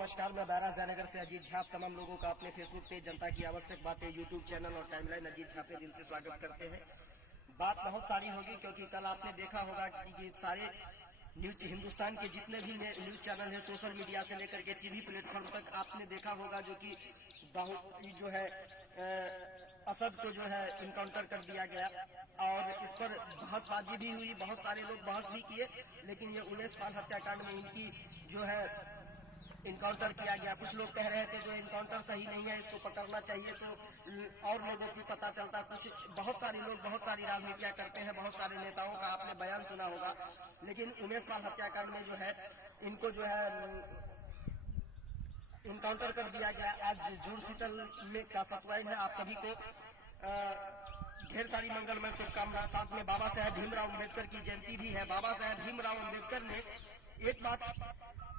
नमस्कार, मैं बैरा जयनगर से अजीत झा। तमाम लोगों का अपने फेसबुक पेज जनता की आवश्यक बातें यूट्यूब चैनल और टाइमलाइन अजीत झा पे दिल से स्वागत करते हैं। बात बहुत सारी होगी क्योंकि कल आपने देखा होगा कि सारे न्यूज हिंदुस्तान के जितने भी न्यूज चैनल है, सोशल मीडिया से लेकर के टीवी प्लेटफॉर्म तक आपने देखा होगा जो कि जो है असद को जो है इनकाउंटर कर दिया गया और इस पर बहसबाजी भी हुई। बहुत सारे लोग बहस भी किए, लेकिन ये उमेश पाल हत्याकांड में इनकी जो है इनकाउंटर किया गया। कुछ लोग कह रहे थे जो इनकाउंटर सही नहीं है, इसको पकड़ना चाहिए तो और लोगों की पता चलता। कुछ बहुत सारे लोग बहुत सारी राजनीतियां करते हैं, बहुत सारे नेताओं का आपने बयान सुना होगा, लेकिन उमेश पाल हत्याकांड में जो है इनको जो है इनकाउंटर कर दिया गया। आज जुड़शीतल में का सत्यायन है। आप सभी को ढेर सारी मंगलमय शुभकामना। साथ में बाबा साहेब भीमराव अम्बेडकर की जयंती भी है। बाबा साहेब भीमराव अम्बेडकर ने एक बात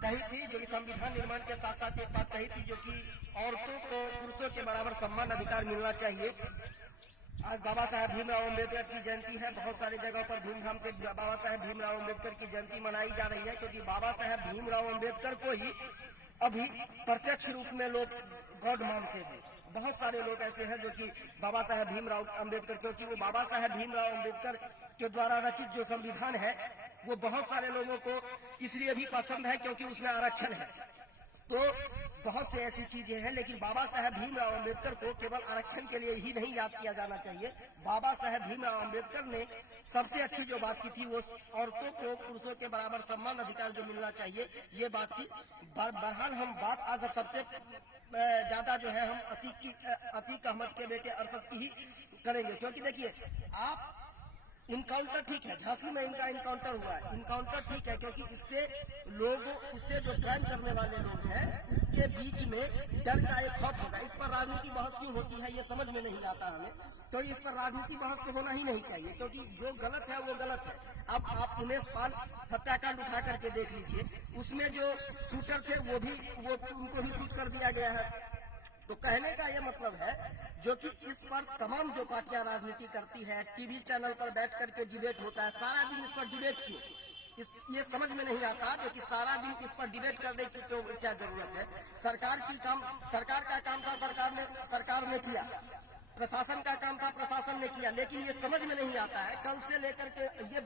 कही थी जो कि संविधान निर्माण के साथ साथ एक बात कही थी जो कि औरतों को पुरुषों के बराबर सम्मान अधिकार मिलना चाहिए। आज बाबा साहेब भीमराव अम्बेडकर की जयंती है। बहुत सारी जगहों पर धूमधाम से बाबा साहेब भीमराव अम्बेडकर की जयंती मनाई जा रही है, क्योंकि बाबा साहेब भीमराव अम्बेडकर को ही अभी प्रत्यक्ष रूप में लोग गॉड मानते हैं। बहुत सारे लोग ऐसे हैं जो कि बाबा साहेब भीमराव अम्बेडकर, क्योंकि वो बाबा साहेब भीमराव अम्बेडकर के द्वारा रचित जो संविधान है वो बहुत सारे लोगों को इसलिए भी पसंद है क्योंकि उसमें आरक्षण है। तो बहुत सी ऐसी चीजें हैं, लेकिन बाबा साहेब भीमराव अम्बेडकर को केवल आरक्षण के लिए ही नहीं याद किया जाना चाहिए। बाबा साहेब भीमराव अम्बेडकर ने सबसे अच्छी जो बात की थी वो औरतों को पुरुषों के बराबर सम्मान अधिकार जो मिलना चाहिए, ये बात की। बहरहाल हम बात आज सबसे ज्यादा जो है हम अतीक अहमद के बेटे अरशद की ही करेंगे, क्योंकि देखिए आप इनकाउंटर ठीक है, झांसी में इनका इनकाउंटर हुआ है, इनकाउंटर ठीक है, क्योंकि इससे लोगों उससे जो क्राइम करने वाले लोग हैं उसके बीच में डर का एक खौफ होगा। इस पर राजनीति बहस क्यों होती है ये समझ में नहीं आता हमें, तो इस पर राजनीति बहस तो होना ही नहीं चाहिए, क्योंकि जो गलत है वो गलत है। अब आप उमेश पाल हत्याकांड उठा करके देख लीजिए, उसमें जो शूटर थे वो उनको भी शूट कर दिया गया है। तो कहने का ये मतलब है जो कि इस पर तमाम जो पार्टियां राजनीति करती है, टीवी चैनल पर बैठ करके डिबेट होता है, सारा दिन इस पर डिबेट क्यों, ये समझ में नहीं आता जो कि सारा दिन इस पर डिबेट करने की तो क्या जरूरत है। सरकार का काम था, सरकार ने किया, प्रशासन का काम था, प्रशासन ने किया, लेकिन ये समझ में नहीं आता है कल से लेकर के ये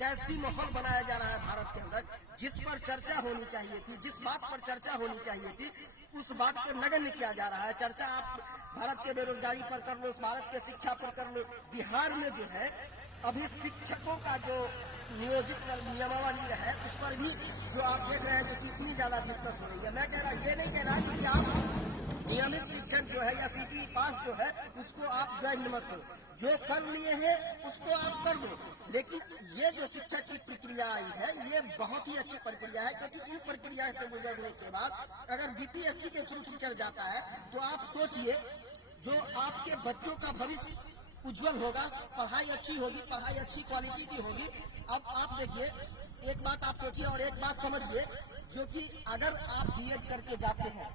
कैसी माहौल बनाया जा रहा है भारत के अंदर। जिस पर चर्चा होनी चाहिए थी, जिस बात पर चर्चा होनी चाहिए थी, उस बात को नगण्य किया जा रहा है। चर्चा आप भारत के बेरोजगारी पर कर लो, भारत के शिक्षा पर कर लो। बिहार में जो है अभी शिक्षकों का जो नियोजित नियमावली है उस पर भी जो आप देख रहे हैं जो कितनी ज्यादा डिस्कस हो रही है। मैं कह रहा ये नहीं कह रहा कि आप नियमित शिक्षण जो है या सीटी पास जो है उसको आप ज्वाइन मत करो, जो कर लिए हैं उसको आप कर दो, लेकिन ये जो शिक्षा की प्रक्रिया आई है ये बहुत ही अच्छी प्रक्रिया है, क्योंकि इन प्रक्रिया से गुजरने के बाद अगर बीपीएससी के थ्रू टीचर जाता है तो आप सोचिए जो आपके बच्चों का भविष्य उज्जवल होगा, पढ़ाई अच्छी होगी, पढ़ाई अच्छी क्वालिटी की होगी। अब आप देखिए, एक बात आप सोचिए और एक बात समझिए, जो कि अगर आप बीएड करके जाते हैं,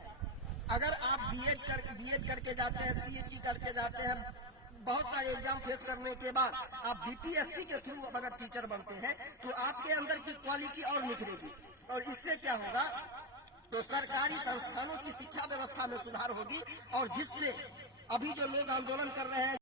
अगर आप बीएड करके जाते हैं, सीईटी करके जाते हैं, बहुत सारे एग्जाम फेस करने के बाद आप बीपीएससी के थ्रू अगर टीचर बनते हैं तो आपके अंदर की क्वालिटी और निखरेगी, और इससे क्या होगा तो सरकारी संस्थानों की शिक्षा व्यवस्था में सुधार होगी, और जिससे अभी जो लोग आंदोलन कर रहे हैं